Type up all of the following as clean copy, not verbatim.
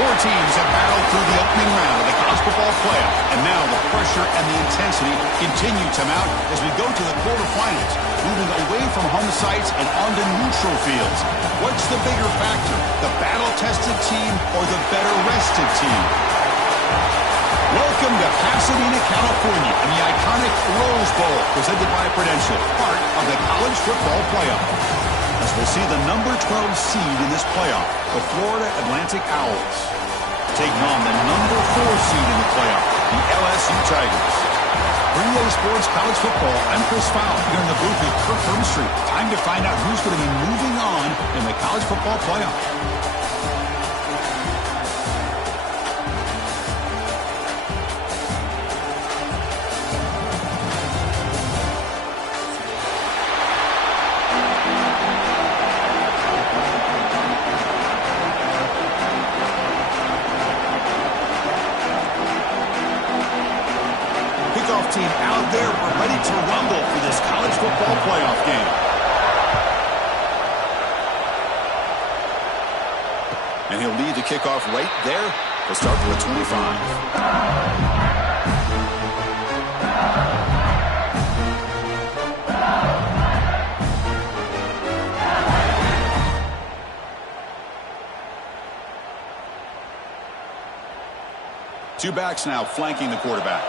Four teams have battled through the opening round of the college football playoff, and now the pressure and the intensity continue to mount as we go to the quarterfinals, moving away from home sites and onto neutral fields. What's the bigger factor, the battle-tested team or the better-rested team? Welcome to Pasadena, California, and the iconic Rose Bowl, presented by Prudential, part of the college football playoff. As we'll see the number 12 seed in this playoff, the Florida Atlantic Owls, taking on the number 4 seed in the playoff, the LSU Tigers. 3A Sports College Football, I'm Chris Fowle, here in the booth with Kirk Hermstreet. Time to find out who's going to be moving on in the college football playoff. Team out there, we're ready to rumble for this college football playoff game. And he'll lead the kickoff right there to start for the 25. Two backs now flanking the quarterback.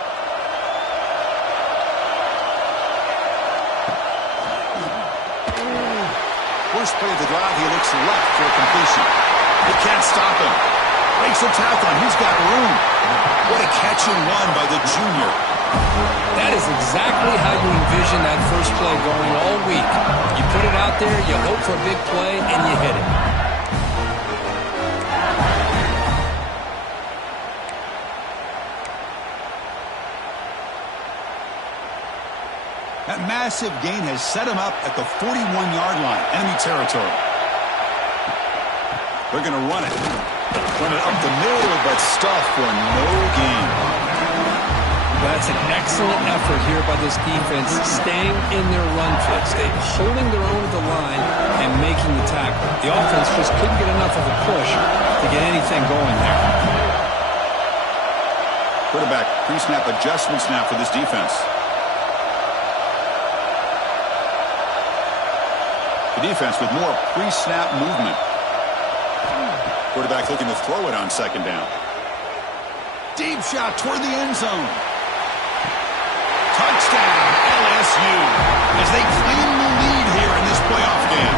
First play of the drive, he looks left for a completion. He can't stop him. Breaks the tackle, and he's got room. What a catch and run by the junior. That is exactly how you envision that first play going all week. You put it out there, you hope for a big play, and you hit it. That massive gain has set him up at the 41-yard line, enemy territory. They're going to run it. Run it up the middle, but stuff for no gain. That's an excellent effort here by this defense, staying in their run fits. They're holding their own at the line and making the tackle. The offense just couldn't get enough of a push to get anything going there. Quarterback pre-snap adjustments now for this defense. Defense with more pre-snap movement. Quarterback looking to throw it on second down. Deep shot toward the end zone. Touchdown, LSU, as they claim the lead here in this playoff game.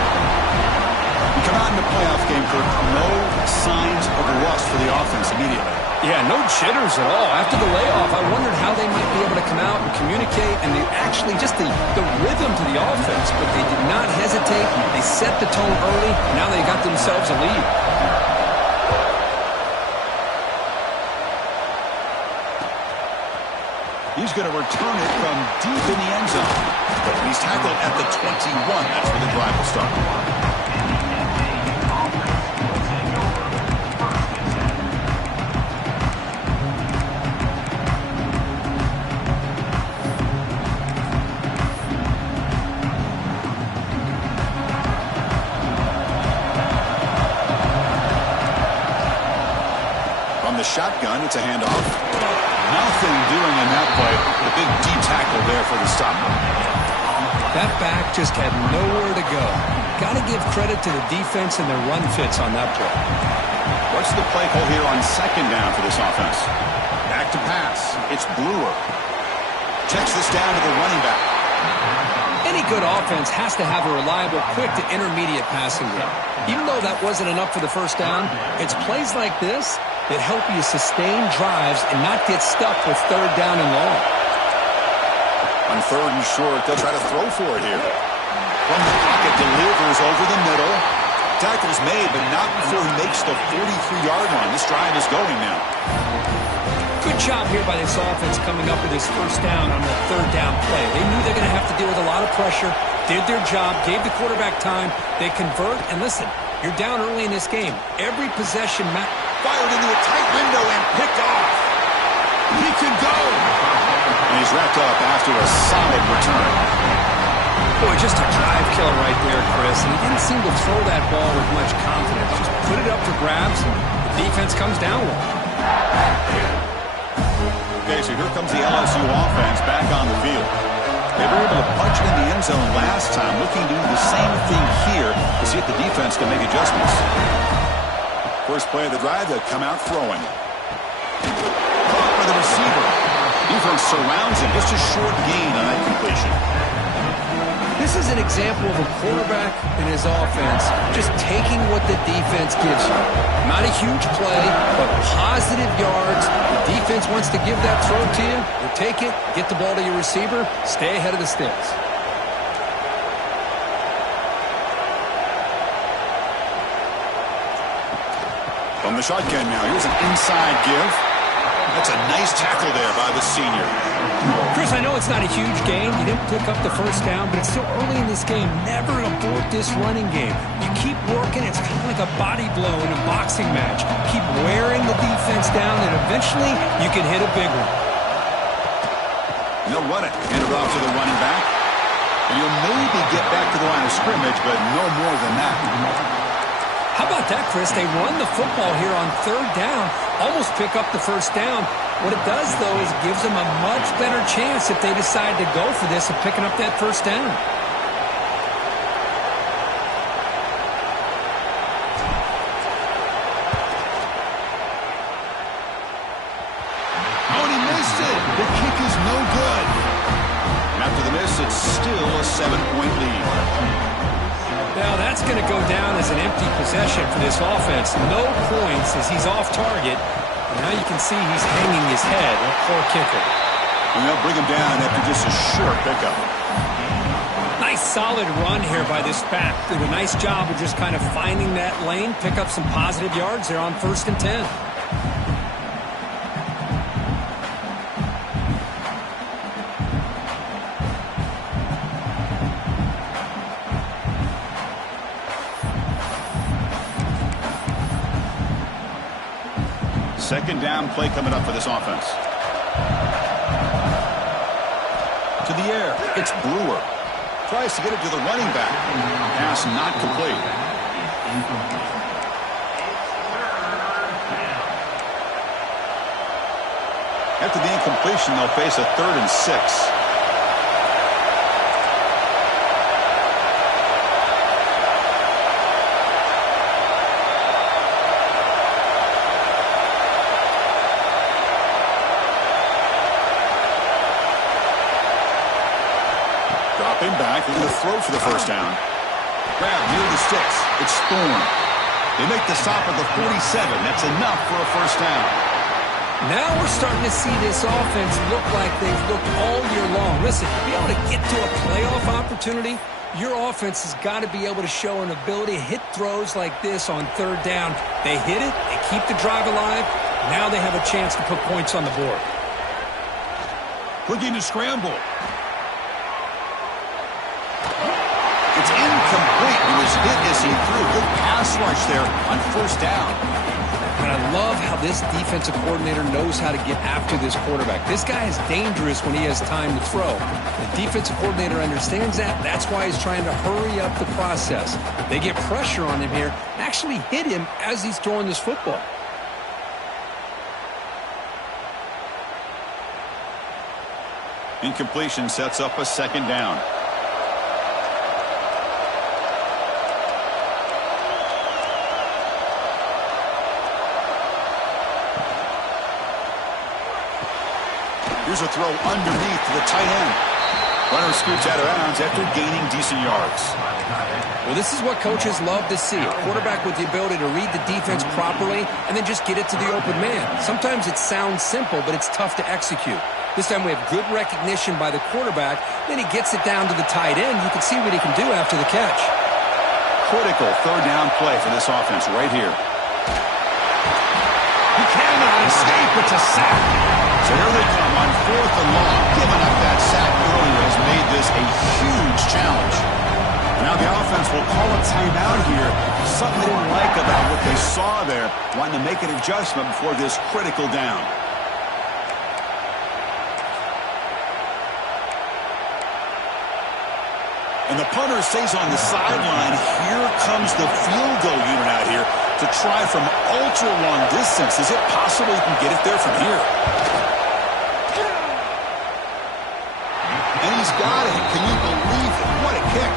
We come out in the playoff game for no signs of rust for the offense immediately. Yeah, no jitters at all. After the layoff, I wondered how they might be able to come out and communicate, and they actually just the rhythm to the offense, but they did not hesitate. They set the tone early. Now they got themselves a lead. He's going to return it from deep in the end zone. But he's tackled at the 21. That's where the drive will start. Shotgun, it's a handoff. Nothing doing in that play. The big D tackle there for the stop. That back just had nowhere to go. Got to give credit to the defense and their run fits on that play. What's the play call here on second down for this offense? Back to pass. It's Brewer. Checks this down to the running back. Any good offense has to have a reliable, quick to intermediate passing game. Even though that wasn't enough for the first down, it's plays like this that help you sustain drives and not get stuck with third down and long. On third and short, they'll try to throw for it here. From the pocket, delivers over the middle. Tackle's made, but not before he makes the 43-yard line. This drive is going now. Good job here by this offense coming up with this first down on the third down play. They knew they're going to have to deal with a lot of pressure, did their job, gave the quarterback time. They convert, and listen, you're down early in this game. Every possession fired into a tight window and picked off. He can go. And he's wrapped up after a solid return. Boy, just a drive killer right there, Chris. And he didn't seem to throw that ball with much confidence. Just put it up for grabs, and the defense comes down with it. Okay, so here comes the LSU offense back on the field. They were able to punch it in the end zone last time, looking to do the same thing here to see if the defense can make adjustments. First play of the drive, they'll come out throwing. Caught by the receiver. Defense surrounds him. Just a short gain on that completion. This is an example of a quarterback and his offense just taking what the defense gives you. Not a huge play, but positive yards. The defense wants to give that throw to you. You take it, get the ball to your receiver, stay ahead of the sticks. From the shotgun now, here's an inside give. That's a nice tackle there by the senior. Chris, I know it's not a huge gain. You didn't pick up the first down, but it's still early in this game. Never abort this running game. You keep working. It's kind of like a body blow in a boxing match. Keep wearing the defense down, and eventually you can hit a big one. They'll run it. Hand it off to the running back. And you'll maybe get back to the line of scrimmage, but no more than that. How about that, Chris? They run the football here on third down, almost pick up the first down. What it does, though, is it gives them a much better chance if they decide to go for this of picking up that first down. Oh, and he missed it. The kick is no good. And after the miss, it's still a 7-point lead. Now, that's going to go down as an empty possession for this offense. No points as he's off target. And now you can see he's hanging his head. A poor kicker. And they'll bring him down after just a short pickup. Nice solid run here by this back. Did a nice job of just kind of finding that lane, pick up some positive yards there on 1st and 10. Second down play coming up for this offense. To the air. It's Brewer. Tries to get it to the running back. Pass not complete. After the incompletion, they'll face a 3rd and 6. Dropping back, they're going to throw for the first down. Grab near the sticks. It's Thorne. They make the stop at the 47. That's enough for a first down. Now we're starting to see this offense look like they've looked all year long. Listen, to be able to get to a playoff opportunity, your offense has got to be able to show an ability to hit throws like this on 3rd down. They hit it, they keep the drive alive. Now they have a chance to put points on the board. Looking to scramble. It's incomplete. He was hit as he threw. Good pass rush there on 1st down. And I love how this defensive coordinator knows how to get after this quarterback. This guy is dangerous when he has time to throw. The defensive coordinator understands that. That's why he's trying to hurry up the process. They get pressure on him here, actually hit him as he's throwing this football. Incompletion sets up a 2nd down. Here's a throw underneath to the tight end. Runner scoots out of bounds after gaining decent yards. Well, this is what coaches love to see. A quarterback with the ability to read the defense properly and then just get it to the open man. Sometimes it sounds simple, but it's tough to execute. This time we have good recognition by the quarterback. Then he gets it down to the tight end. You can see what he can do after the catch. Critical 3rd down play for this offense right here. He cannot escape. It's a sack. So here they come on 4th and long. Giving up that sack earlier has made this a huge challenge. Now the offense will call a timeout here. Something they didn't like about what they saw there. Wanting to make an adjustment before this critical down. And the punter stays on the sideline. Here comes the field goal unit out here to try from ultra-long distance. Is it possible he can get it there from here? And he's got it. Can you believe it? What a kick.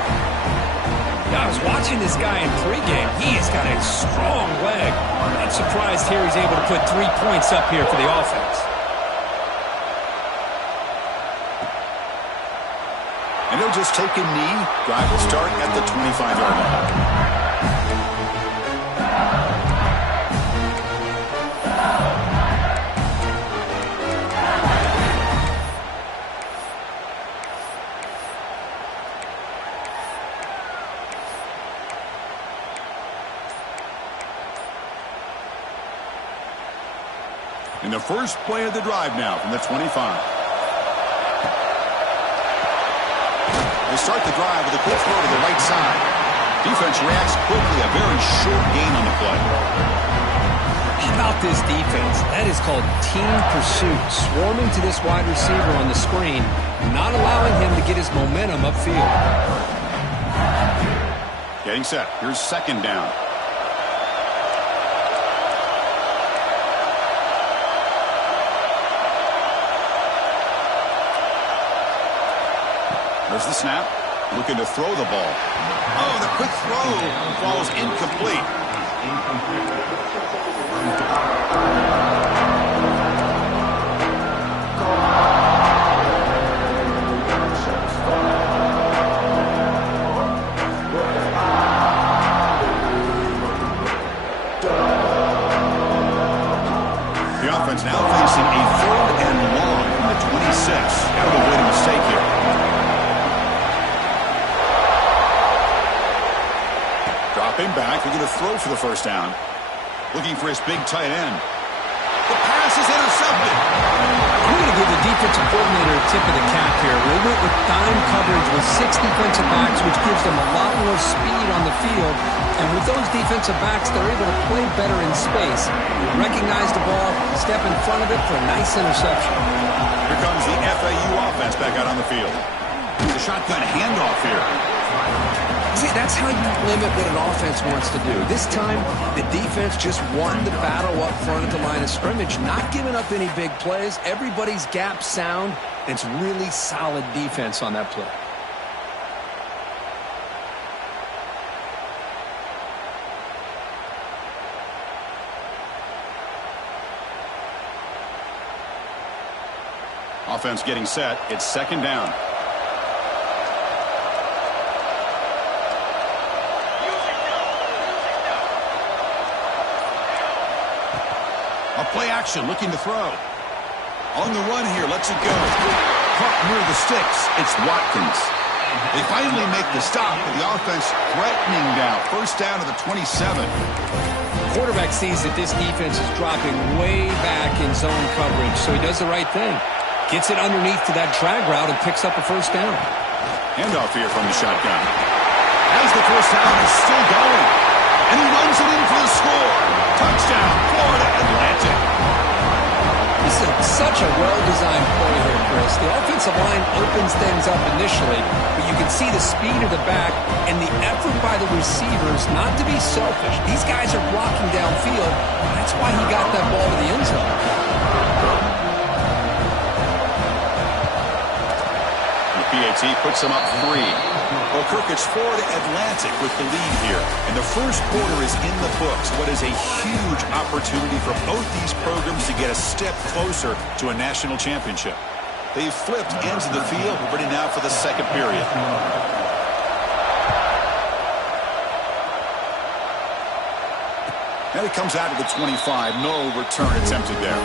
Yeah, I was watching this guy in pregame. He has got a strong leg. I'm not surprised here he's able to put 3 points up here for the offense. And he'll just take a knee. Drive will start at the 25-yard line. In the first play of the drive now from the 25. They start the drive with a quick throw to the right side. Defense reacts quickly. A very short gain on the play. How about this defense? That is called team pursuit. Swarming to this wide receiver on the screen, not allowing him to get his momentum upfield. Getting set. Here's second down. There's the snap. Looking to throw the ball. Oh, the quick throw falls incomplete. The offense now facing a 3rd and long from the 26. Got to avoid a mistake here. Dropping back, they're going to throw for the first down. Looking for his big tight end. The pass is intercepted. I'm going to give the defensive coordinator a tip of the cap here. They went with dime coverage with 6 defensive backs, which gives them a lot more speed on the field. And with those defensive backs, they're able to play better in space. Recognize the ball, step in front of it for a nice interception. Here comes the FAU offense back out on the field. The shotgun handoff here. See, that's how you limit what an offense wants to do. This time, the defense just won the battle up front at the line of scrimmage, not giving up any big plays. Everybody's gap sound. It's really solid defense on that play. Offense getting set. It's second down. A play action, looking to throw. On the run here, lets it go. Caught near the sticks. It's Watkins. They finally make the stop, but the offense threatening now. First down to the 27. Quarterback sees that this defense is dropping way back in zone coverage, so he does the right thing. Gets it underneath to that drag route and picks up a first down. Handoff here from the shotgun. As the first down is still going. And he runs it in for the score. Touchdown, Florida Atlantic. This is such a well-designed play here, Chris. The offensive line opens things up initially, but you can see the speed of the back and the effort by the receivers not to be selfish. These guys are blocking downfield. That's why he got that ball to the end zone. PAT puts them up 3. Well, Kirk, it's Florida Atlantic with the lead here. And the first quarter is in the books. What is a huge opportunity for both these programs to get a step closer to a national championship. They've flipped ends of the field, ready now for the second period. And it comes out of the 25. No return attempted there.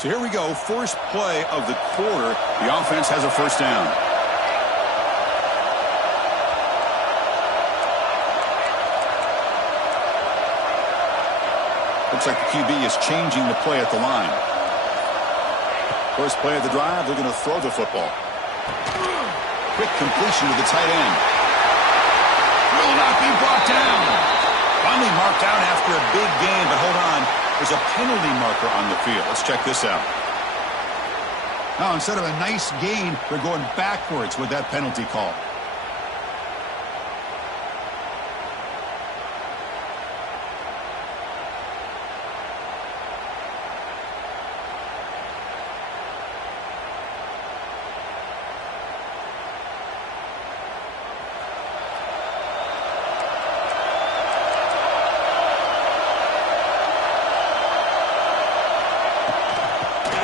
So here we go, first play of the quarter. The offense has a first down. Looks like the QB is changing the play at the line. First play of the drive, they're going to throw the football. Quick completion to the tight end. Will not be brought down. Finally marked out after a big gain, but hold on. There's a penalty marker on the field. Let's check this out. Now, instead of a nice gain, they're going backwards with that penalty call.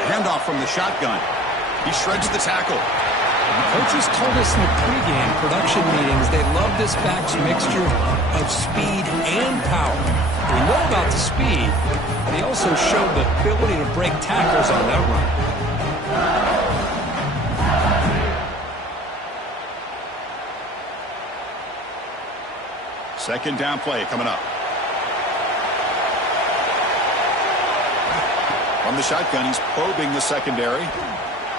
Handoff from the shotgun. He shreds the tackle. Coaches told us in the pregame production meetings they love this back's mixture of speed and power. We know about the speed, but he also showed the ability to break tackles on that run. Second down play coming up. From the shotgun, he's probing the secondary.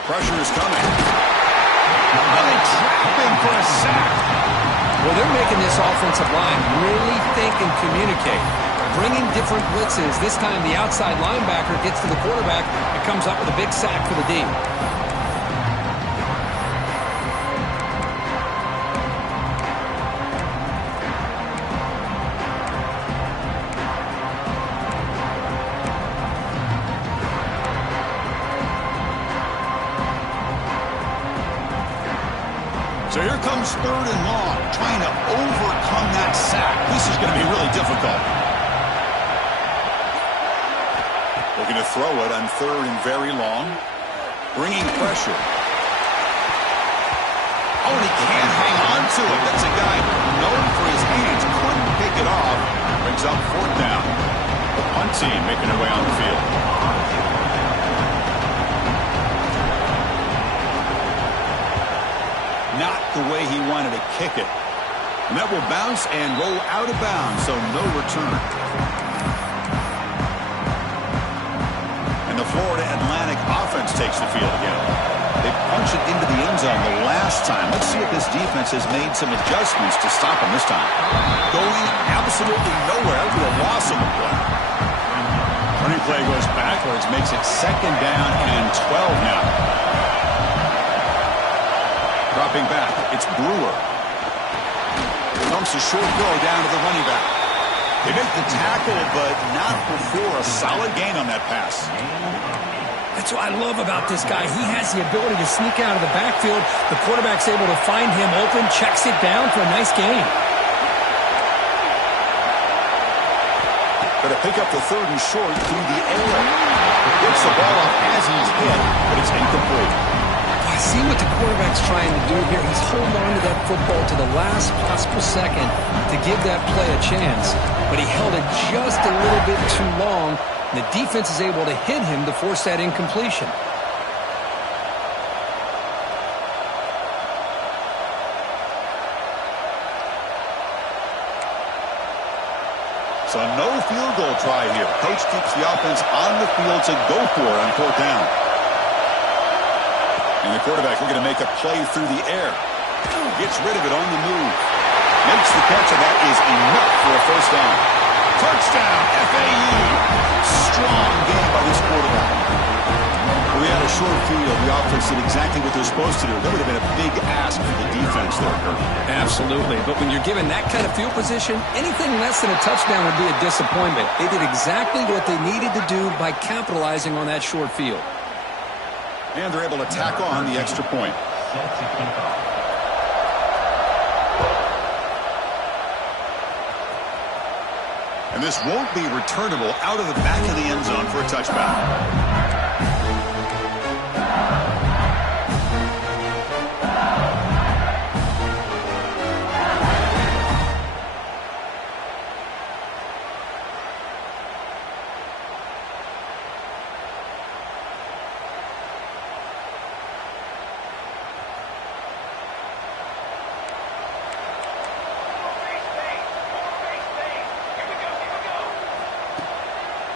Pressure is coming. Oh, they trap him for a sack. Well, they're making this offensive line really think and communicate. Bringing different blitzes. This time the outside linebacker gets to the quarterback and comes up with a big sack for the D. So here comes third and long, trying to overcome that sack. This is going to be really difficult. Looking to throw it on third and very long. Bringing pressure. Oh, and he can't hang on to it. That's a guy known for his hands. Couldn't pick it off. Brings up fourth down. The punt team making their way on the field. Not the way he wanted to kick it. And that will bounce and roll out of bounds, so no return. And the Florida Atlantic offense takes the field again. They punch it into the end zone the last time. Let's see if this defense has made some adjustments to stop him this time. Going absolutely nowhere with a loss on the play. Running play goes backwards, makes it second down and 12 now. Dropping back, it's Brewer. Dumps a short throw down to the running back. They make the tackle, but not before a solid gain on that pass. That's what I love about this guy. He has the ability to sneak out of the backfield. The quarterback's able to find him open, checks it down for a nice gain. Got to pick up the third and short through the air. Gets the ball off as he's hit, but it's incomplete. I see what the quarterback's trying to do here. He's holding on to that football to the last possible second to give that play a chance. But he held it just a little bit too long. And the defense is able to hit him to force that incompletion. So no field goal try here. Coach keeps the offense on the field to go for it on fourth down. And the quarterback looking to make a play through the air. Gets rid of it on the move. Makes the catch, and that is enough for a first down. Touchdown, FAU. Strong game by this quarterback. We had a short field. The offense did exactly what they're supposed to do. That would have been a big ask for the defense there, Kurt. Absolutely. But when you're given that kind of field position, anything less than a touchdown would be a disappointment. They did exactly what they needed to do by capitalizing on that short field. And they're able to tack on the extra point. And this won't be returnable out of the back of the end zone for a touchback.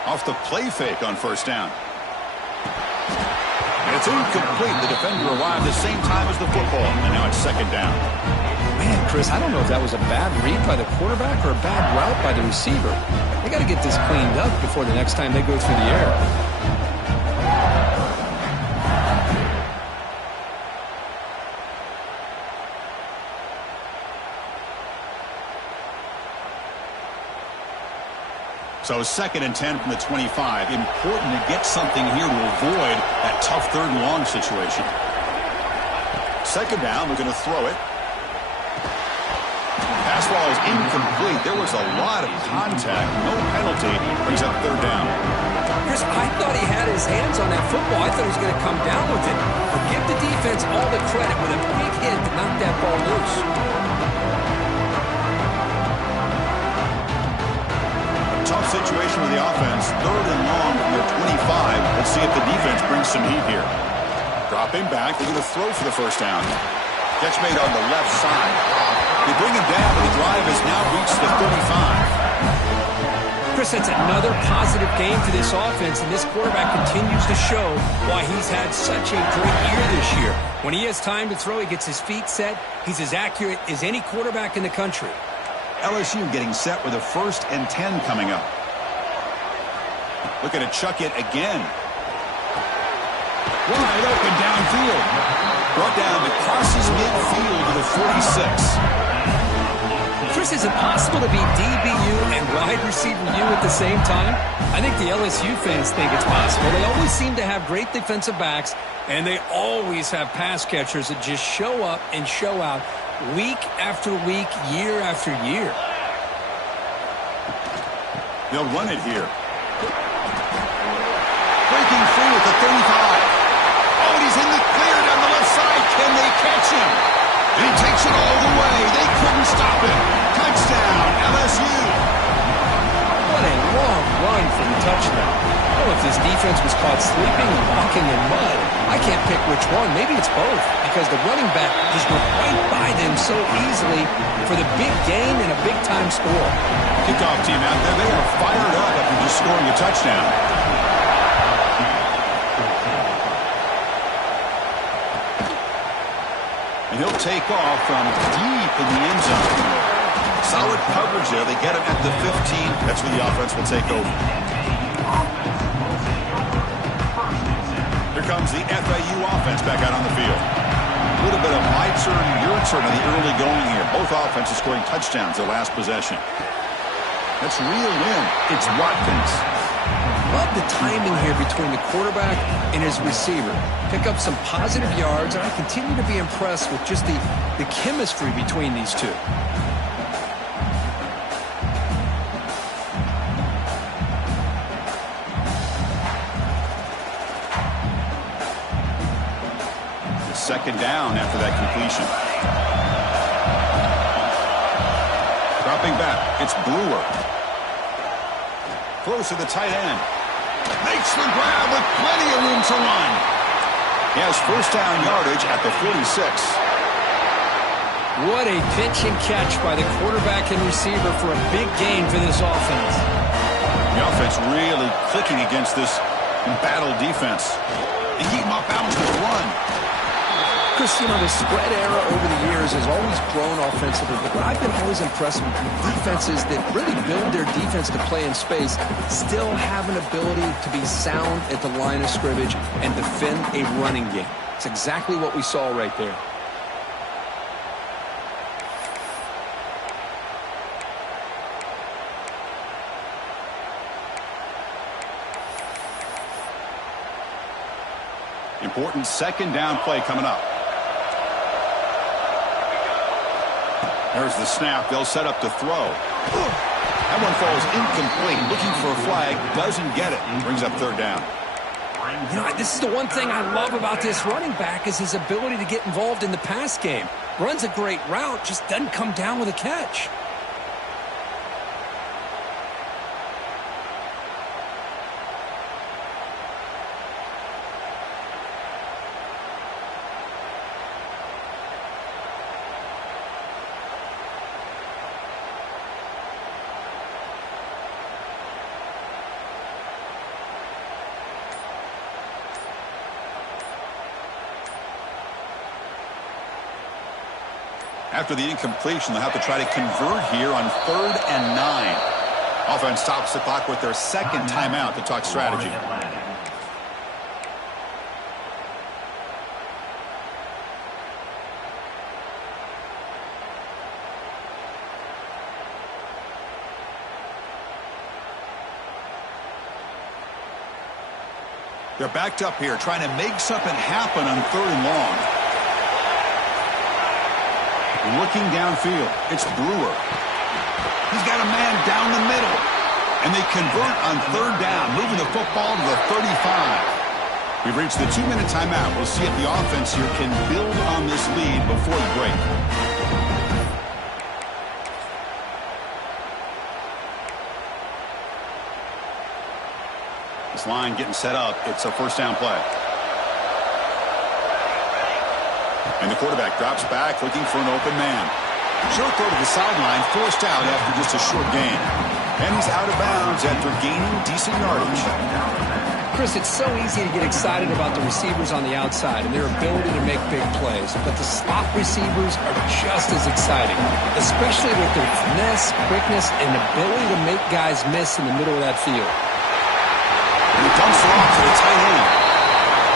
Off the play fake on first down. It's incomplete. The defender arrived the same time as the football, and now it's second down. Man, Chris, I don't know if that was a bad read by the quarterback or a bad route by the receiver. They got to get this cleaned up before the next time they go through the air. So second and 10 from the 25. Important to get something here to avoid that tough third and long situation. Second down, they're going to throw it. Pass ball is incomplete. There was a lot of contact. No penalty. Brings up third down. Chris, I thought he had his hands on that football. I thought he was going to come down with it. But give the defense all the credit with a big hit to knock that ball loose. Tough situation with the offense. Third and long from their 25. Let's see if the defense brings some heat here. Dropping back. They're going to throw for the first down. Catch made on the left side. They bring him down, but the drive has now reached the 35. Chris, that's another positive game for this offense, and this quarterback continues to show why he's had such a great year this year. When he has time to throw, he gets his feet set. He's as accurate as any quarterback in the country. LSU getting set with a 1st and 10 coming up. Looking to chuck it again. Wide open downfield. Brought down crosses midfield to the 46. Chris, is it possible to be DBU and wide receiver U at the same time? I think the LSU fans think it's possible. They always seem to have great defensive backs, and they always have pass catchers that just show up and show out week after week, year after year. They'll run it here. Breaking free at the 35. Oh, and he's in the clear down the left side. Can they catch him? And he takes it all the way. They couldn't stop him. Touchdown, LSU. What a long run for the touchdown. Oh, if this defense was caught sleeping and walking in mud, I can't pick which one. Maybe it's both, because the running back just went right by them so easily for the big gain and a big-time score. Kickoff team out there, they are fired up after just scoring a touchdown. And he'll take off from deep in the end zone. Solid coverage there. They get him at the 15. That's where the offense will take over. Here comes the FAU offense back out on the field. A little bit of my turn, your turn in the early going here. Both offenses scoring touchdowns their last possession. Let's reel in. It's Watkins. Love the timing here between the quarterback and his receiver. Pick up some positive yards, and I continue to be impressed with just the chemistry between these two. Second down after that completion. Dropping back, it's Brewer. Close to the tight end. Makes the grab with plenty of room to run. He has first down yardage at the 46. What a pitch and catch by the quarterback and receiver for a big gain for this offense. The offense really clicking against this embattled defense. They keep him off balance with a run. Chris, you know, the spread era over the years has always grown offensively, but what I've been always impressed with defenses that really build their defense to play in space still have an ability to be sound at the line of scrimmage and defend a running game. It's exactly what we saw right there. Important second down play coming up. There's the snap. They'll set up to throw. That one falls incomplete. Looking for a flag. Doesn't get it. Brings up third down. You know, this is the one thing I love about this running back is his ability to get involved in the pass game. Runs a great route, just doesn't come down with a catch. After the incompletion, they'll have to try to convert here on 3rd and 9. Offense stops the clock with their second timeout to talk strategy. They're backed up here, trying to make something happen on 3rd and long. Looking downfield, it's Brewer. He's got a man down the middle. And they convert on 3rd down, moving the football to the 35. We've reached the 2-minute timeout. We'll see if the offense here can build on this lead before the break. This line getting set up. It's a 1st down play. And the quarterback drops back, looking for an open man. Short throw to the sideline, forced out after just a short gain. And he's out of bounds after gaining decent yardage. Chris, it's so easy to get excited about the receivers on the outside and their ability to make big plays. But the slot receivers are just as exciting, especially with their finesse, quickness, and ability to make guys miss in the middle of that field. And he dumps it off to the tight end.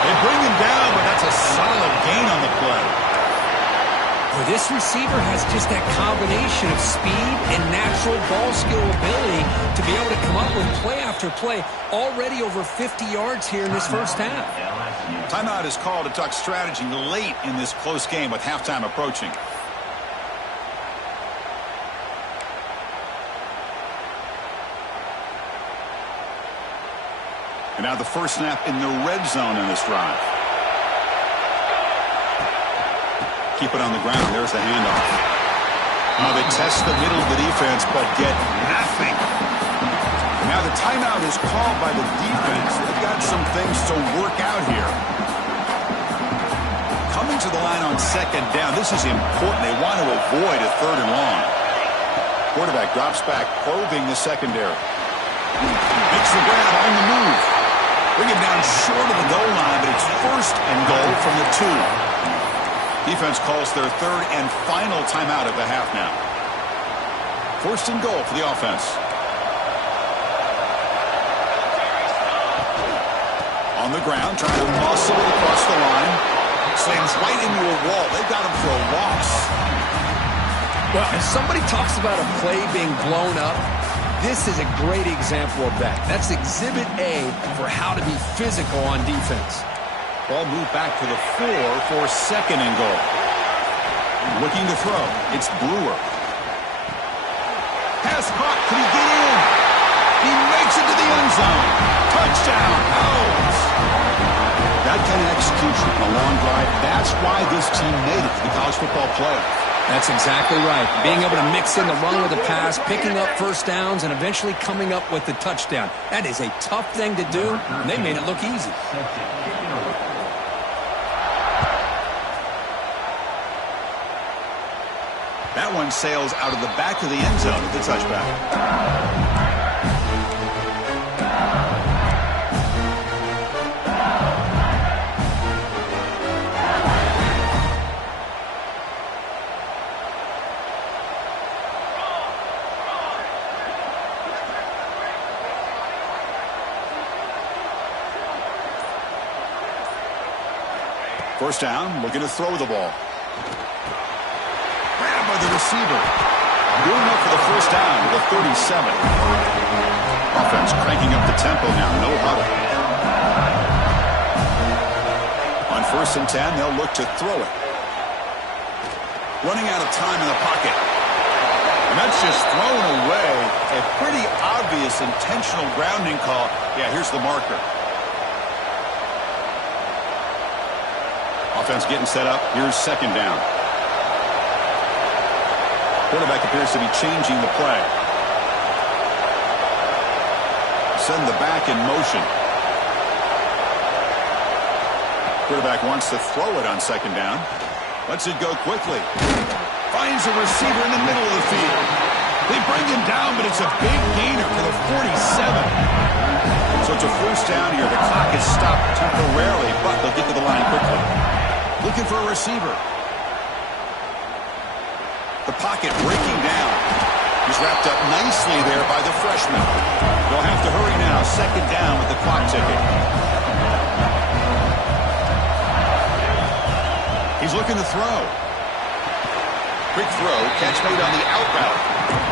They bring him down, but that's a solid gain on the play. Well, this receiver has just that combination of speed and natural ball skill ability to be able to come up with play after play, already over 50 yards here in this 1st half. Timeout is called to talk strategy late in this close game with halftime approaching. And now the first snap in the red zone in this drive. Keep it on the ground. There's the handoff. They test the middle of the defense, but get nothing. Now the timeout is called by the defense. They've got some things to work out here. Coming to the line on 2nd down. This is important. They want to avoid a 3rd and long. Quarterback drops back, probing the secondary. Makes the grab on the move. Bring him down short of the goal line, but it's 1st and goal from the 2. Defense calls their 3rd and final timeout of the half now. 1st and goal for the offense. On the ground, trying to muscle it across the line. Slams right into a wall. They've got him for a loss. Well, if somebody talks about a play being blown up, this is a great example of that. That's Exhibit A for how to be physical on defense. Ball moved back to the 4 for 2nd and goal. Looking to throw. It's Brewer. Pass caught. Can he get in? He makes it to the end zone. Touchdown. Owls. That kind of execution on a long drive, that's why this team made it to the college football playoff. That's exactly right. Being able to mix in the run with the pass, picking up 1st downs, and eventually coming up with the touchdown. That is a tough thing to do, and they made it look easy. That one sails out of the back of the end zone with the touchback. First down, looking to throw the ball. Grab by the receiver. Doing up for the first down to the 37. Offense cranking up the tempo now, no huddle. On 1st and 10, they'll look to throw it. Running out of time in the pocket. And that's just thrown away. A pretty obvious intentional grounding call. Yeah, here's the marker. Offense getting set up. Here's 2nd down. Quarterback appears to be changing the play. Send the back in motion. Quarterback wants to throw it on 2nd down. Lets it go quickly. Finds a receiver in the middle of the field. They bring him down, but it's a big gainer to the 47. So it's a first down here. The clock is stopped temporarily, but they'll get to the line quickly. Looking for a receiver. The pocket breaking down. He's wrapped up nicely there by the freshman. They'll have to hurry now. Second down with the clock ticking. He's looking to throw. Quick throw. Catch made on the out route.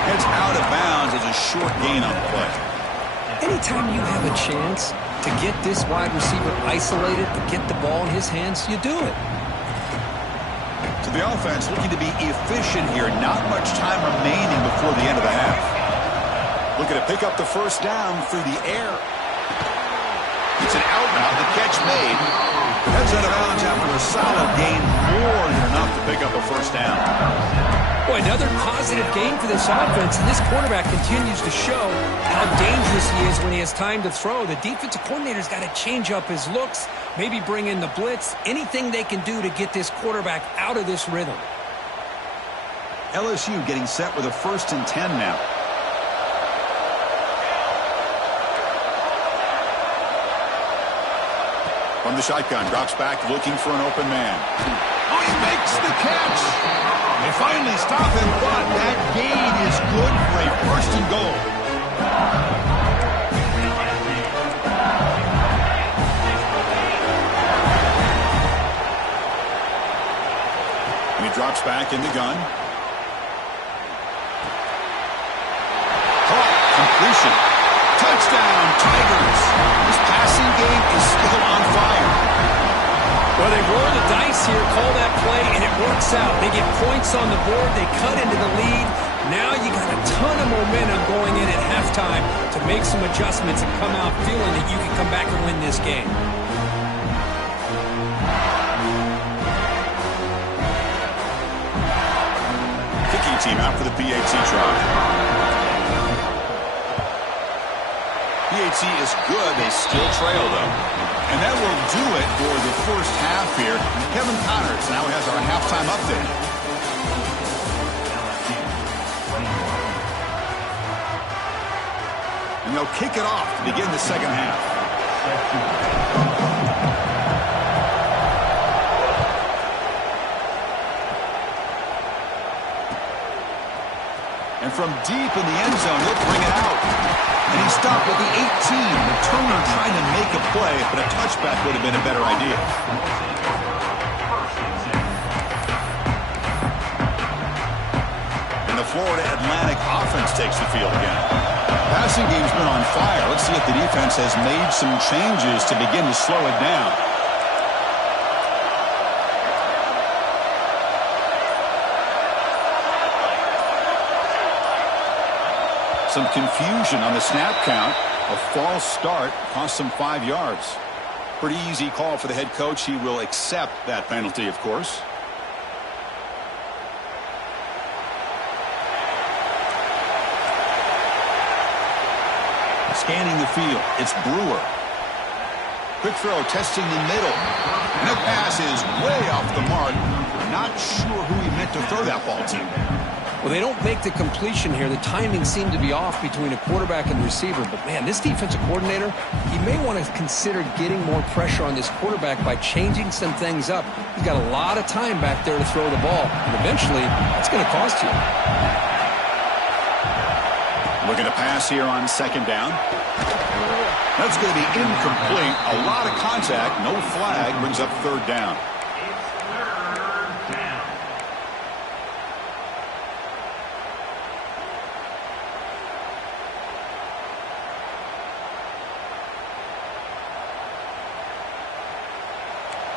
Heads out of bounds as a short gain on the play. Anytime you have a chance to get this wide receiver isolated, to get the ball in his hands, you do it. So the offense looking to be efficient here. Not much time remaining before the end of the half. Looking to pick up the first down through the air. It's an out route. The catch made. Heads out of bounds after a solid gain. More than enough to pick up a first down. Boy, another positive game for this offense, and this quarterback continues to show how dangerous he is when he has time to throw. The defensive coordinator's got to change up his looks, maybe bring in the blitz, anything they can do to get this quarterback out of this rhythm. LSU getting set with a 1st and 10 now. From the shotgun, drops back looking for an open man. Oh, he makes the catch! They finally stop him, but that gain is good for a 1st and goal. And he drops back in the gun. Caught, completion. Touchdown, Tigers. This passing game is still on fire. Well, they roll the dice here, call that play, and it works out. They get points on the board. They cut into the lead. Now you got a ton of momentum going in at halftime to make some adjustments and come out feeling that you can come back and win this game. Kicking team out for the PAT try. PAT is good. They still trail, though. And that will do it for the first half here. Kevin Connors now has our halftime update. And they'll kick it off to begin the second half. And from deep in the end zone, he'll bring it out. And he stopped at the 18. Returner trying to make a play, but a touchback would have been a better idea. And the Florida Atlantic offense takes the field again. Passing game's been on fire. Let's see if the defense has made some changes to begin to slow it down. Some confusion on the snap count. A false start cost them 5 yards. Pretty easy call for the head coach. He will accept that penalty, of course. Scanning the field. It's Brewer. Quick throw, testing the middle. And that pass is way off the mark. Not sure who he meant to throw that ball to. Well, they don't make the completion here. The timing seemed to be off between a quarterback and the receiver. But, man, this defensive coordinator, he may want to consider getting more pressure on this quarterback by changing some things up. He's got a lot of time back there to throw the ball. And eventually, that's going to cost you. Looking to pass here on second down. That's going to be incomplete. A lot of contact. No flag. Brings up third down.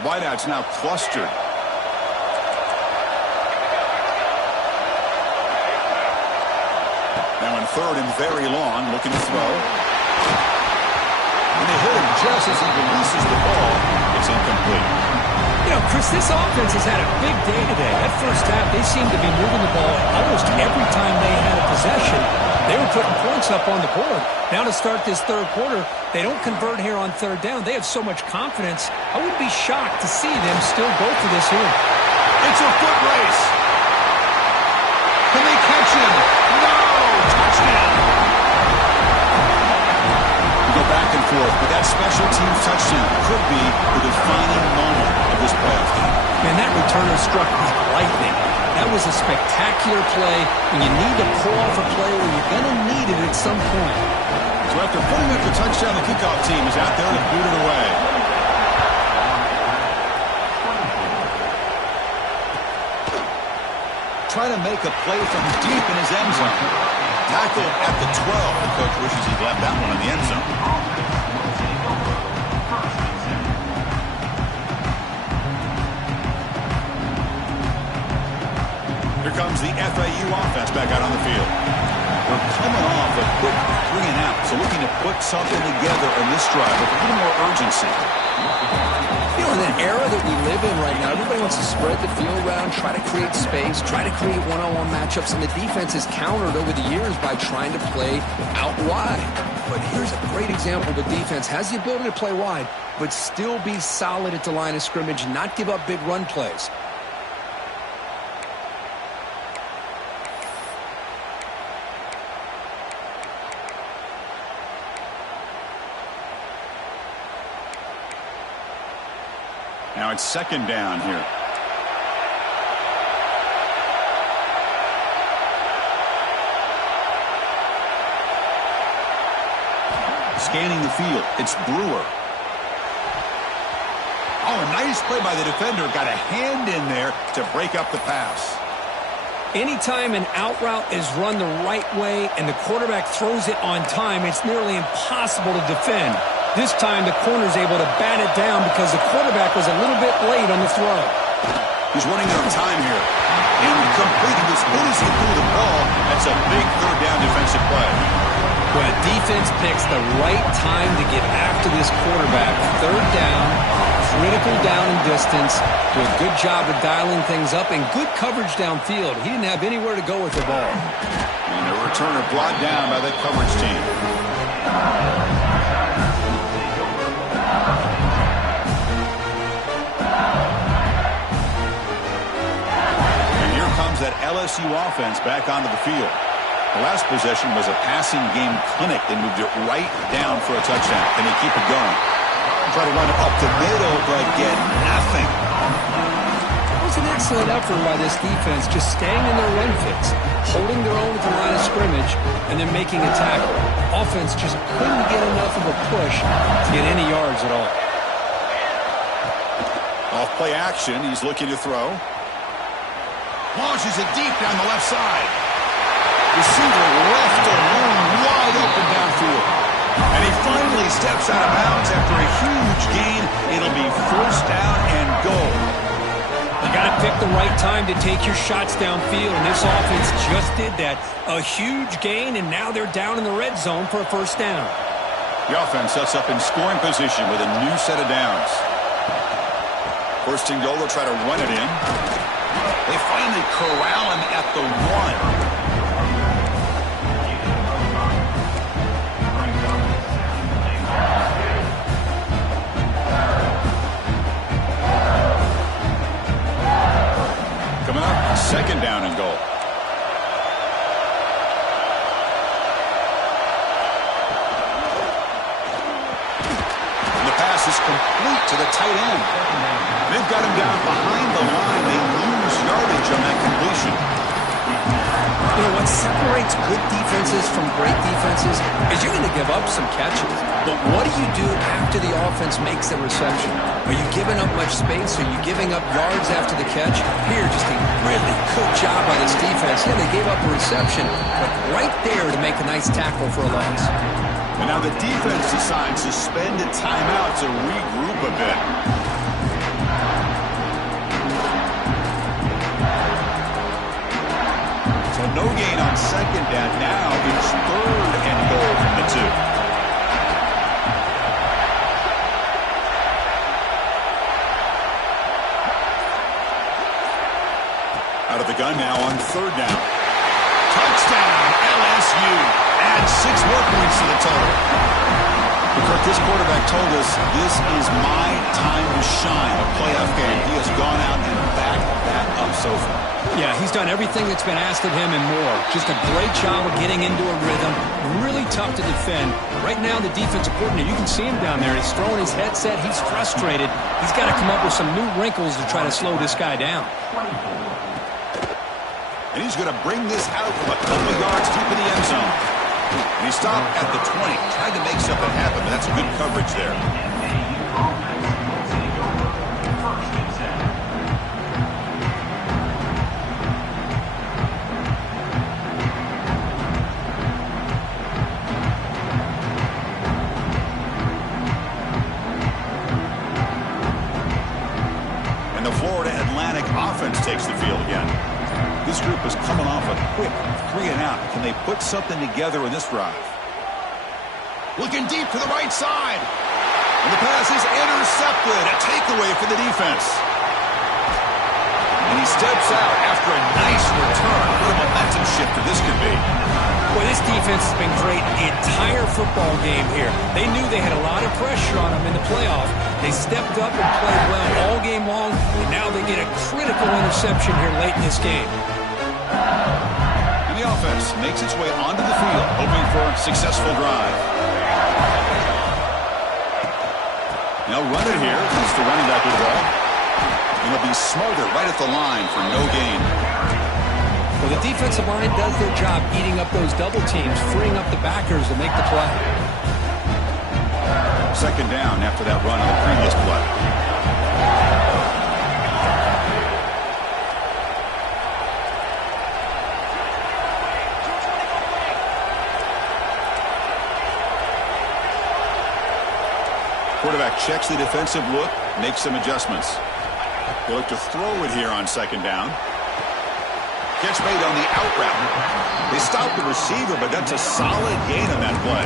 Wideouts now clustered. Now in third and very long, looking to throw. And they hit him just as he releases the ball. It's incomplete. You know, Chris, this offense has had a big day today. That first half, they seemed to be moving the ball almost every time they had a possession. They were putting points up on the board. Now to start this third quarter, they don't convert here on third down. They have so much confidence. I would be shocked to see them still go for this here. It's a foot race. Can they catch him? No! Touchdown! We go back and forth, but that special teams touchdown could be the defining moment of this playoff game. Man, that returner struck like lightning. That was a spectacular play, and you need to pull off a play where you're going to need it at some point. So after putting up the touchdown, the kickoff team is out there to boot it away. Trying to make a play from deep in his end zone. Tackled at the 12. The coach wishes he'd left that one in the end zone. Here comes the FAU offense back out on the field. We're coming off a quick 3 and out, so looking to put something together in this drive with a little more urgency. You know, in the era that we live in right now, everybody wants to spread the field around, try to create space, try to create one-on-one matchups, and the defense has countered over the years by trying to play out wide. But here's a great example. The defense has the ability to play wide, but still be solid at the line of scrimmage, not give up big run plays. Now it's second down here. Scanning the field, it's Brewer. Oh, a nice play by the defender. Got a hand in there to break up the pass. Anytime an out route is run the right way and the quarterback throws it on time, it's nearly impossible to defend. This time, the corner's able to bat it down because the quarterback was a little bit late on the throw. He's running out of time here. Incomplete. As good as he threw the ball, that's a big third down defensive play. When a defense picks the right time to get after this quarterback, third down, critical down and distance, do a good job of dialing things up, and good coverage downfield. He didn't have anywhere to go with the ball. And a returner brought down by that coverage team. That LSU offense back onto the field. The last possession was a passing game clinic. They moved it right down for a touchdown. Can they keep it going? Try to run it up the middle, but get nothing. It was an excellent effort by this defense, just staying in their run fits, holding their own at the line of scrimmage, and then making a tackle. Offense just couldn't get enough of a push to get any yards at all. Off play action, he's looking to throw. Launches it deep down the left side. Receiver left alone, wide open downfield. And he finally steps out of bounds after a huge gain. It'll be first down and goal. You got to pick the right time to take your shots downfield, and this offense just did that. A huge gain, and now they're down in the red zone for a first down. The offense sets up in scoring position with a new set of downs. First and goal, they'll try to run it in. They finally corral him at the 1. Coming up, second down and goal. And the pass is complete to the tight end. They've got him down behind the line. They lose yardage on that completion. You know, what separates good defenses from great defenses is you're going to give up some catches. But what do you do after the offense makes the reception? Are you giving up much space? Are you giving up yards after the catch? Here, just a really good job by this defense. Yeah, they gave up a reception, but right there to make a nice tackle for a loss. And now the defense decides to spend a timeout to regroup a bit. So no gain on second down. Now it's third and goal from the 2. Out of the gun now on third down. Touchdown, LSU. Add 6 more points to the total. Kirk, this quarterback told us this is my time to shine, a playoff game. He has gone out and backed that up so far. Yeah, he's done everything that's been asked of him and more. Just a great job of getting into a rhythm. Really tough to defend. Right now, the defensive coordinator, you can see him down there. He's throwing his headset. He's frustrated. He's got to come up with some new wrinkles to try to slow this guy down. And he's going to bring this out from a couple yards deep in the end zone. And he stopped at the 20, trying to make something happen, but that's good coverage there. And the Florida Atlantic offense takes the field again. This group is coming off a quick 3-and-out. Can they put something together in this drive? Looking deep to the right side. And the pass is intercepted. A takeaway for the defense. And he steps out after a nice return. What a momentum shifter this could be. Boy, this defense has been great the entire football game here. They knew they had a lot of pressure on them in the playoff. They stepped up and played well all game long, and now they get a critical interception here late in this game. And the offense makes its way onto the field, hoping for a successful drive. Now run it here. It's the running back with the ball. And he'll be smarter right at the line for no gain. Well, the defensive line does their job eating up those double teams, freeing up the backers to make the play. Second down after that run on the previous play. Quarterback checks the defensive look, makes some adjustments. They look to throw it here on second down. Catch made on the out route. They stop the receiver, but that's a solid gain on that play.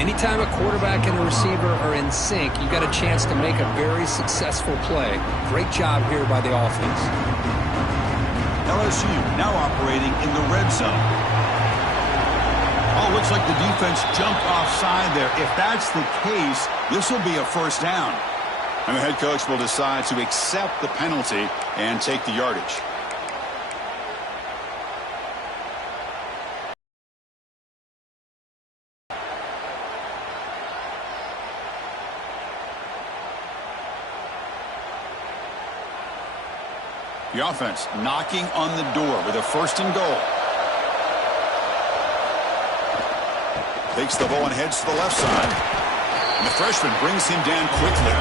Anytime a quarterback and a receiver are in sync, you got a chance to make a very successful play. Great job here by the offense. LSU now operating in the red zone. Oh, looks like the defense jumped offside there. If that's the case, this will be a first down. And the head coach will decide to accept the penalty and take the yardage. The offense knocking on the door with a first and goal. Takes the ball and heads to the left side. And the freshman brings him down quickly.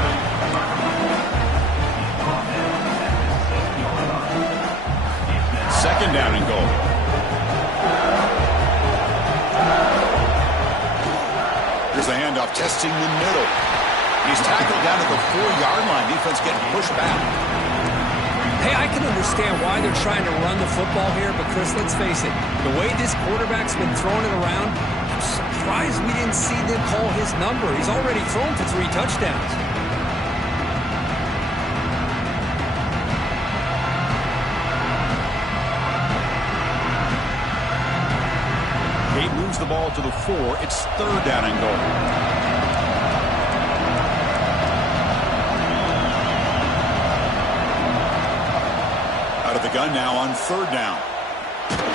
Second down and goal. Here's a handoff testing the middle. He's tackled down at the 4-yard line. Defense getting pushed back. Hey, I can understand why they're trying to run the football here, but Chris, let's face it, the way this quarterback's been throwing it around, I'm surprised we didn't see them call his number. He's already thrown for 3 touchdowns. He moves the ball to the 4. It's third down and goal. The gun now on third down.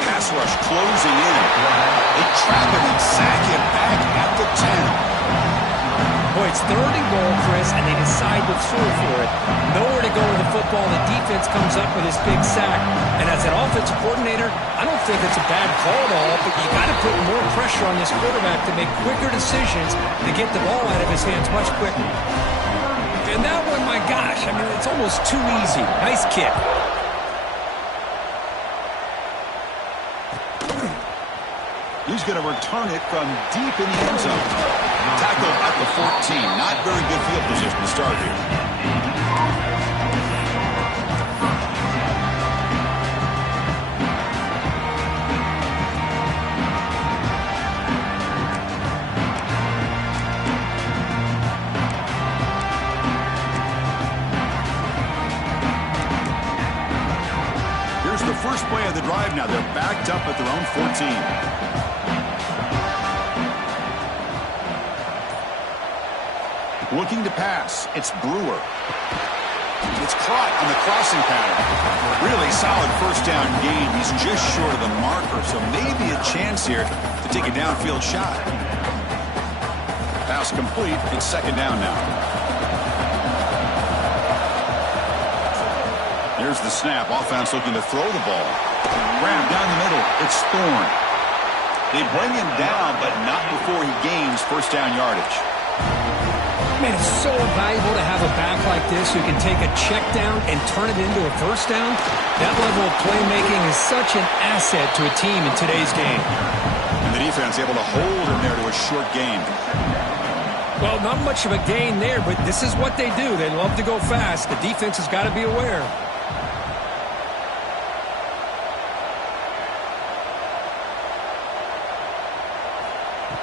Pass rush closing in. They trap him and sack him back at the 10. Boy, it's third and goal, Chris, and they decide to throw for it. Nowhere to go with the football. The defense comes up with this big sack. And as an offensive coordinator, I don't think it's a bad call at all, but you got to put more pressure on this quarterback to make quicker decisions to get the ball out of his hands much quicker. And that one, my gosh, I mean, it's almost too easy. Nice kick. He's going to return it from deep in the end zone. Tackle at the 14. Not very good field position to start here. Here's the first play of the drive now. They're backed up at their own 14. Looking to pass. It's Brewer. It's caught on the crossing pattern. Really solid first down gain. He's just short of the marker, so maybe a chance here to take a downfield shot. Pass complete. It's second down now. Here's the snap. Offense looking to throw the ball. Grab down the middle. It's Thorne. They bring him down, but not before he gains first down yardage. Man, it's so valuable to have a back like this who can take a check down and turn it into a first down. That level of playmaking is such an asset to a team in today's game. And the defense able to hold him there to a short gain. Well, not much of a gain there, but this is what they do. They love to go fast. The defense has got to be aware.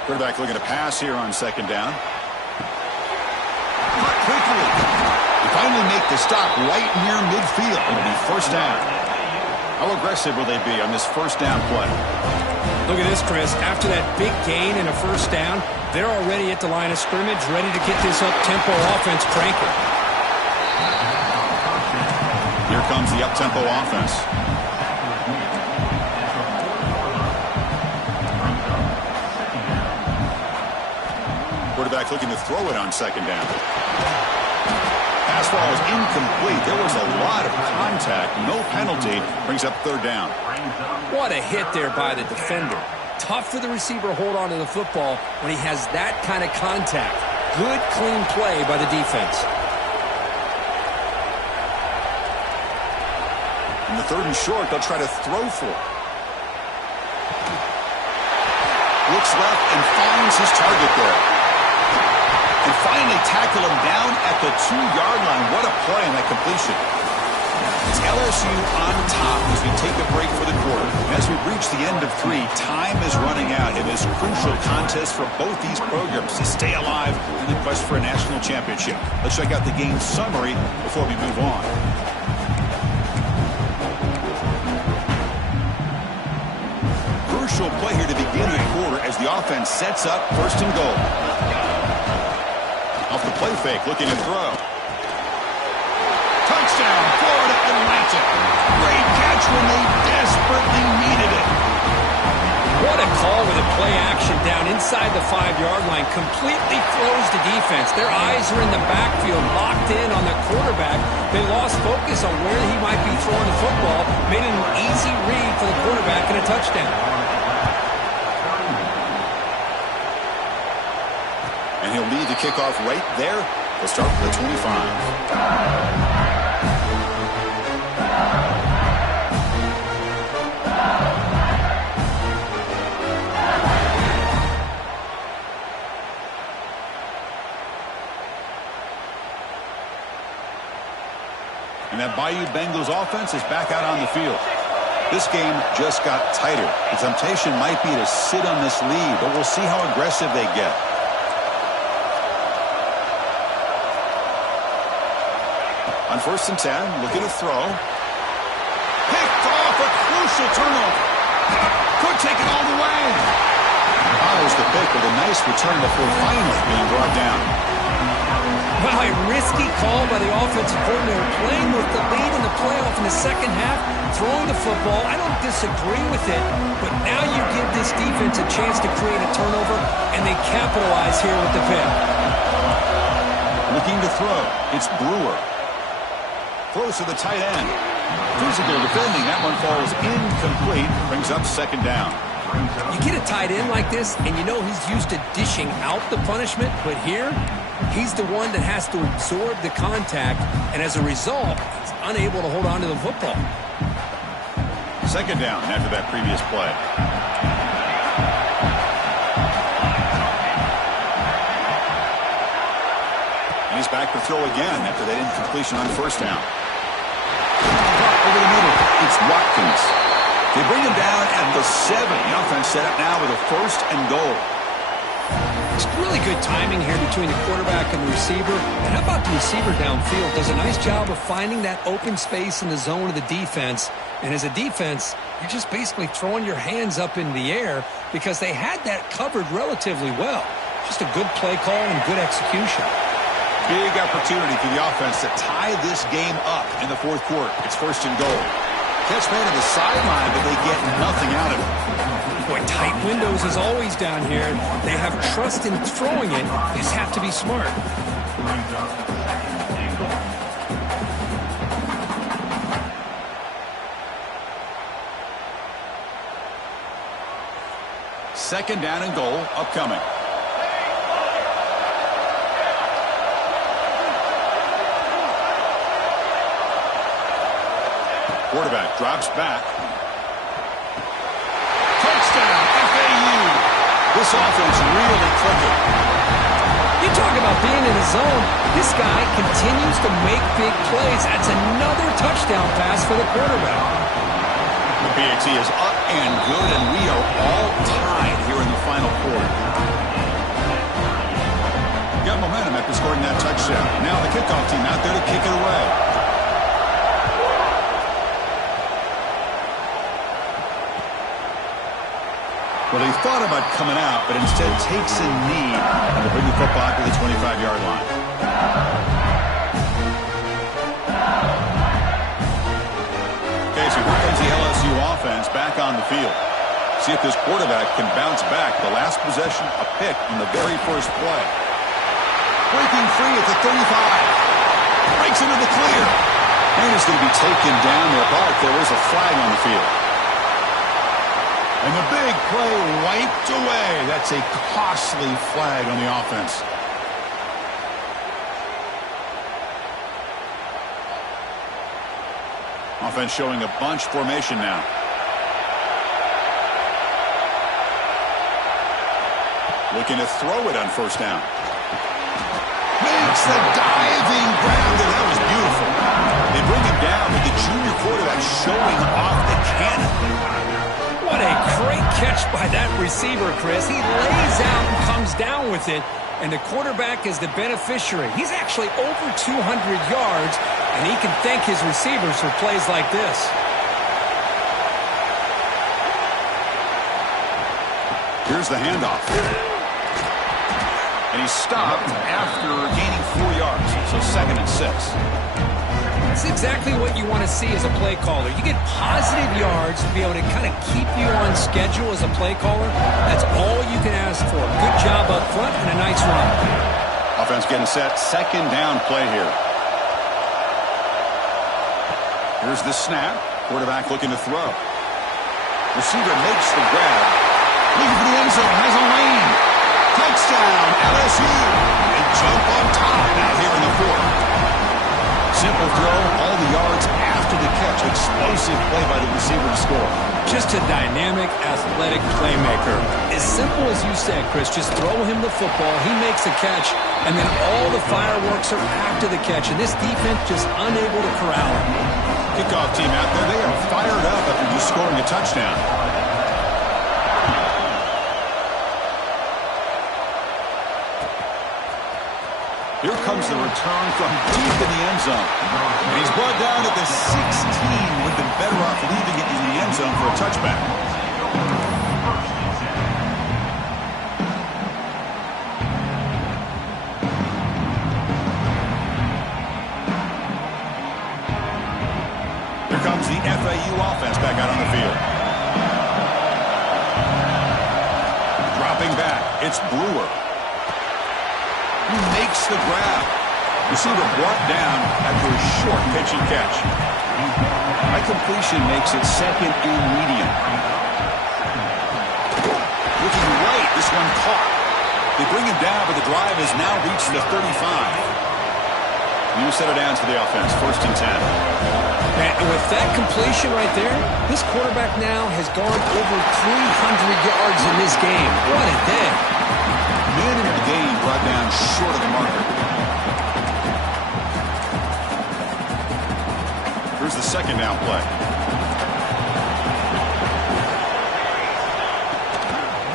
Quarterback looking to pass here on second down. Cut quickly. They finally make the stop right near midfield. It'll be first down. How aggressive will they be on this first down play? Look at this, Chris. After that big gain and a first down, they're already at the line of scrimmage, ready to get this up-tempo offense cranking. Here comes the up-tempo offense. Quarterback looking to throw it on second down. Pass ball is incomplete. There was a lot of contact. No penalty. Brings up third down. What a hit there by the defender. Tough for the receiver to hold on to the football when he has that kind of contact. Good, clean play by the defense. In the third and short, they'll try to throw for it. Looks left and finds his target there. And finally tackle him down at the 2-yard line. What a play on that completion. It's LSU on top as we take a break for the quarter. As we reach the end of 3, time is running out in this crucial contest for both these programs to stay alive in the quest for a national championship. Let's check out the game summary before we move on. Crucial play here to begin the quarter as the offense sets up first and goal. Off the play fake, looking to throw. Touchdown, Florida Atlantic. Great catch when they desperately needed it. What a call with a play action down inside the 5-yard line. Completely throws the defense. Their eyes are in the backfield, locked in on the quarterback. They lost focus on where he might be throwing the football. Made it an easy read for the quarterback and a touchdown. And he'll lead the kickoff right there. They'll start with the 25. And that Bayou Bengals offense is back out on the field. This game just got tighter. The temptation might be to sit on this lead, but we'll see how aggressive they get. On first and 10, looking to throw. Picked off, a crucial turnover. Could take it all the way. Follows the pick with a nice return before finally being brought down. Well, a risky call by the offensive coordinator, playing with the lead in the playoff in the second half, throwing the football. I don't disagree with it, but now you give this defense a chance to create a turnover, and they capitalize here with the pick. Looking to throw. It's Brewer. Throws to the tight end. Physical defending. That one falls incomplete. Brings up second down. You get a tight end like this, and you know he's used to dishing out the punishment, but here, he's the one that has to absorb the contact, and as a result, he's unable to hold on to the football. Second down after that previous play. And he's back to throw again after that incompletion on first down. Over the middle, it's Watkins. They bring him down at the 7. The offense set up now with a first and goal. It's really good timing here between the quarterback and the receiver. And how about the receiver downfield? Does a nice job of finding that open space in the zone of the defense. And as a defense, you're just basically throwing your hands up in the air because they had that covered relatively well. Just a good play call and good execution. Big opportunity for the offense to tie this game up in the fourth quarter. It's first and goal. Catch man to the sideline, but they get nothing out of it. Boy, tight windows is always down here. They have trust in throwing it. They just have to be smart. second down and goal upcoming. Quarterback drops back. Touchdown, FAU. This offense really clicking. You talk about being in the zone. This guy continues to make big plays. That's another touchdown pass for the quarterback. The PAT is up and good, and we are all tied here in the final quarter. Got momentum after scoring that touchdown. Now the kickoff team out there to kick it away. Well, he thought about coming out, but instead takes a knee to bring the football to the 25-yard line. Okay, so here comes the LSU offense back on the field. See if this quarterback can bounce back. The last possession, a pick on the very first play. Breaking free at the 35. Breaks into the clear. And he's going to be taken down there. But there is a flag on the field. And the big play wiped away. That's a costly flag on the offense. Offense showing a bunch formation now. Looking to throw it on first down. Makes the diving grab. That was beautiful. They bring him down with the junior quarterback showing off the cannon. What a great catch by that receiver, Chris. He lays out and comes down with it, and the quarterback is the beneficiary. He's actually over 200 yards, and he can thank his receivers for plays like this. Here's the handoff. And he stopped after gaining 4 yards, so 2nd and 6. That's exactly what you want to see as a play caller. You get positive yards to be able to kind of keep you on schedule as a play caller. That's all you can ask for. Good job up front and a nice run. Offense getting set. Second down play here. Here's the snap. Quarterback looking to throw. Receiver makes the grab. Looking for the end zone. Has a lane. Touchdown, LSU. They jump on top now here in the 4th. Simple throw, all the yards after the catch. Explosive play by the receiver to score. Just a dynamic, athletic playmaker. As simple as you said, Chris, just throw him the football, he makes a catch, and then all the fireworks are after the catch. And this defense just unable to corral him. Kickoff team out there, they are fired up after just scoring a touchdown. Here comes the return from deep in the end zone. And he's brought down at the 16. Would have been better off leaving it in the end zone for a touchback. Here comes the FAU offense back out on the field. Dropping back, it's Brewer. He makes the grab. Receiver brought down after a short pitch and catch. That completion makes it 2nd and medium. Looking right, this one caught. They bring him down, but the drive has now reached the 35. New set of downs for the offense, 1st and 10. And with that completion right there, this quarterback now has gone over 300 yards in this game. What a day. Man into the game brought down short of the marker. Here's the 2nd down play.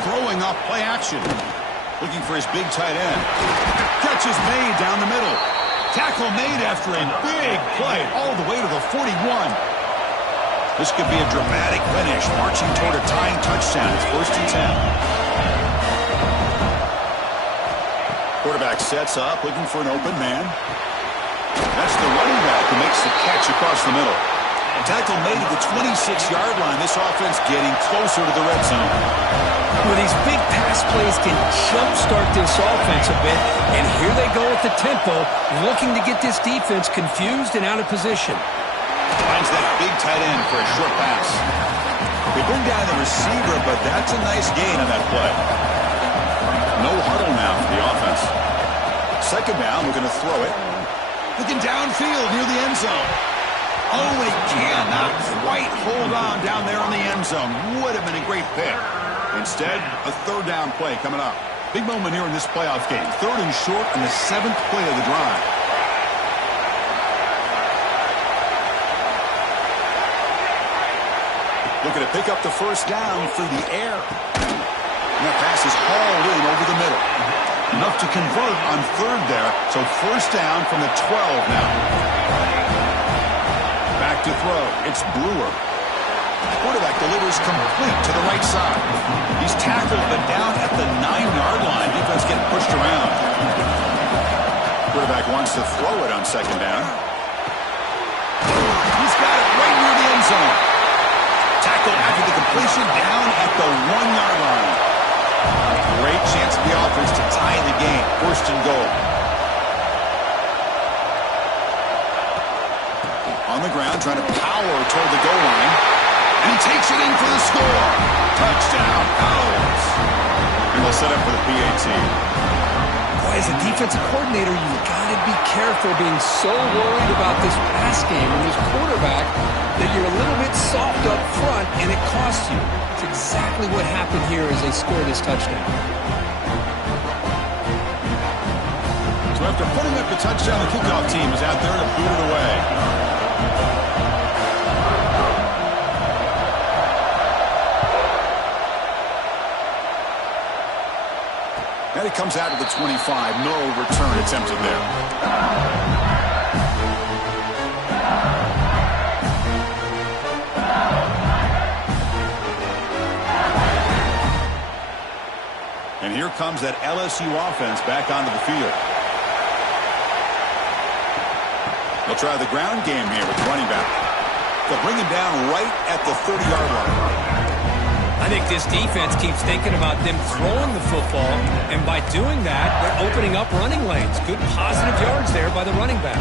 Throwing off play action. Looking for his big tight end. Catch is made down the middle. Tackle made after a big play all the way to the 41. This could be a dramatic finish, marching toward a tying touchdown. It's 1st and 10. Quarterback sets up, looking for an open man. That's the running back who makes the catch across the middle. Tackle made at the 26-yard line. This offense getting closer to the red zone. Well, these big pass plays can jumpstart this offense a bit, and here they go at the tempo, looking to get this defense confused and out of position. Finds that big tight end for a short pass. They bring down the receiver, but that's a nice gain on that play. No huddle now for the offense. Second down, we're going to throw it. Looking downfield near the end zone. Oh, and he cannot quite hold on down there in the end zone. Would have been a great pick. Instead, a third down play coming up. Big moment here in this playoff game. Third and short on the 7th play of the drive. Looking to pick up the first down through the air. And that pass is hauled in over the middle. Enough to convert on third there. So first down from the 12 now. Back to throw. It's Brewer. Quarterback delivers complete to the right side. He's tackled, but down at the 9-yard line. Defense getting pushed around. Quarterback wants to throw it on second down. He's got it right near the end zone. Tackle after the completion down at the 1-yard line. Great chance for the offense to tie the game. First and goal. On the ground, trying to power toward the goal line. And he takes it in for the score. Touchdown, Owls. And they'll set up for the PAT. Boy, as a defensive coordinator, you've got to be careful being so worried about this pass game and this quarterback that you're a little bit soft up front, and it costs you. It's exactly what happened here as they score this touchdown. So after putting up the touchdown, the kickoff team is out there to boot it away. And it comes out to the 25. No return attempted there. And here comes that LSU offense back onto the field. They'll try the ground game here with running back. They'll bring him down right at the 30-yard line. I think this defense keeps thinking about them throwing the football, and by doing that, they're opening up running lanes. Good positive yards there by the running back.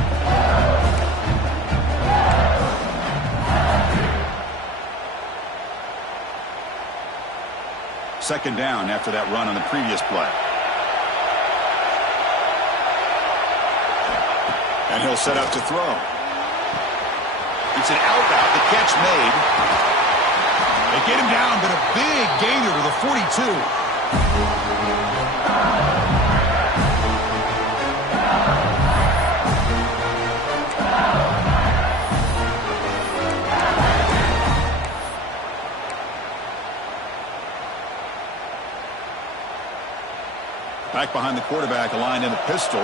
Second down after that run on the previous play. And he'll set up to throw. It's an out route, the catch made. They get him down, but a big gainer to the 42. Back behind the quarterback, aligned in the pistol.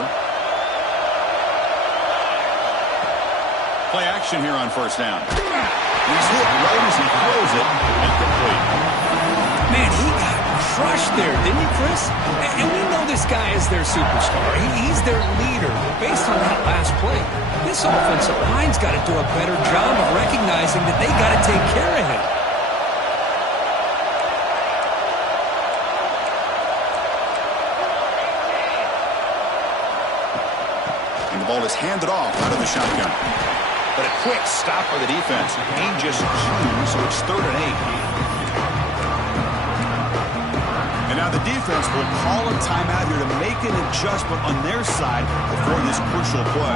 Play action here on first down. He's hit right as he throws it. Incomplete. Man, he got crushed there, didn't he, Chris? And we know this guy is their superstar. He's their leader. Based on that last play, this offensive line's got to do a better job of recognizing that they got to take care of him. And the ball is handed off out of the shotgun. But a quick stop by the defense. Gain just 2, so it's 3rd and 8. And now the defense will call a timeout here to make an adjustment on their side before this crucial play.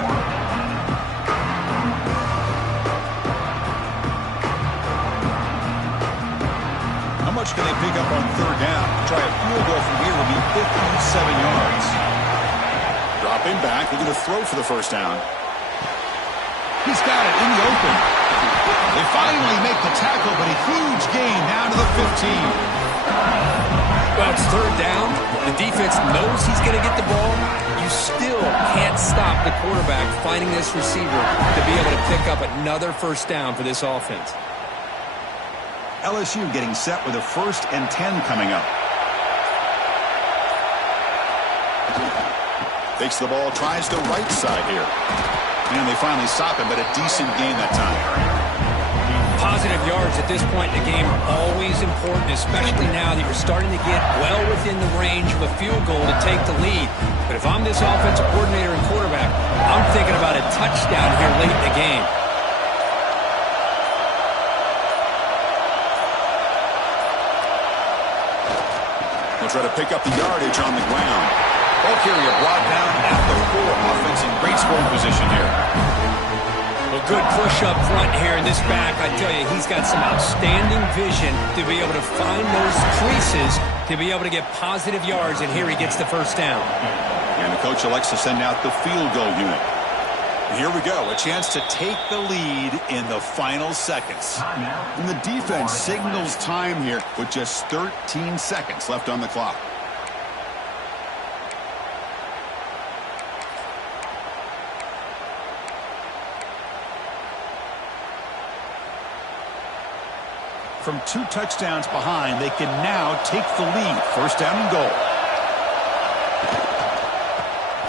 How much can they pick up on third down? Try a field goal from here will be 57 yards. Dropping back, they're going to throw for the first down. He's got it in the open. They finally make the tackle, but a huge gain down to the 15. Well, it's third down. The defense knows he's going to get the ball. You still can't stop the quarterback finding this receiver to be able to pick up another first down for this offense. LSU getting set with a 1st and 10 coming up. Takes the ball, tries the right side here. And they finally stop him, but a decent gain that time. Positive yards at this point in the game are always important, especially now that you're starting to get well within the range of a field goal to take the lead. But if I'm this offensive coordinator and quarterback, I'm thinking about a touchdown here late in the game. They'll try to pick up the yardage on the ground. Ball carrier brought down at the 4. Offense in great scoring position here. Well, good push up front here in this back. I tell you, he's got some outstanding vision to be able to find those creases to be able to get positive yards, and here he gets the first down. And the coach elects to send out the field goal unit. Here we go, a chance to take the lead in the final seconds. And the defense signals time here with just 13 seconds left on the clock. From 2 touchdowns behind, they can now take the lead. First down and goal.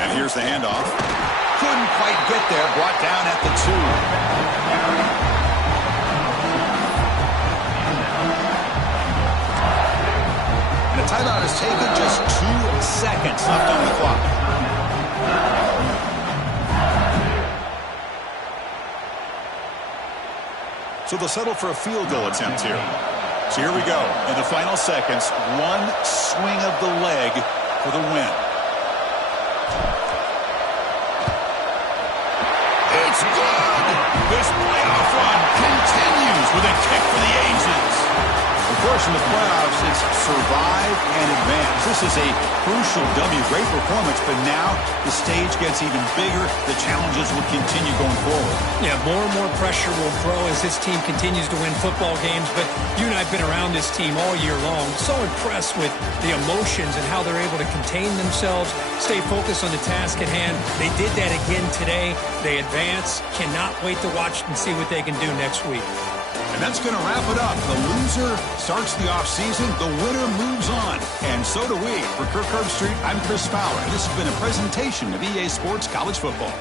And here's the handoff. Couldn't quite get there. Brought down at the 2. And the timeout is taken. Just 2 seconds left on the clock. So they'll settle for a field goal attempt here. So here we go. In the final seconds, 1 swing of the leg for the win. It's good! This playoff run continues with a kick for the ages. Of course, in the playoffs, it's survive and advance. This is a crucial W. Great performance, but now the stage gets even bigger. The challenges will continue going forward. Yeah, more and more pressure will grow as this team continues to win football games, but you and I have been around this team all year long. So impressed with the emotions and how they're able to contain themselves, stay focused on the task at hand. They did that again today. They advance. Cannot wait to watch and see what they can do next week. And that's going to wrap it up. The loser starts the offseason. The winner moves on. And so do we. For Kirk Herbstreit, I'm Chris Fowler. This has been a presentation of EA Sports College Football.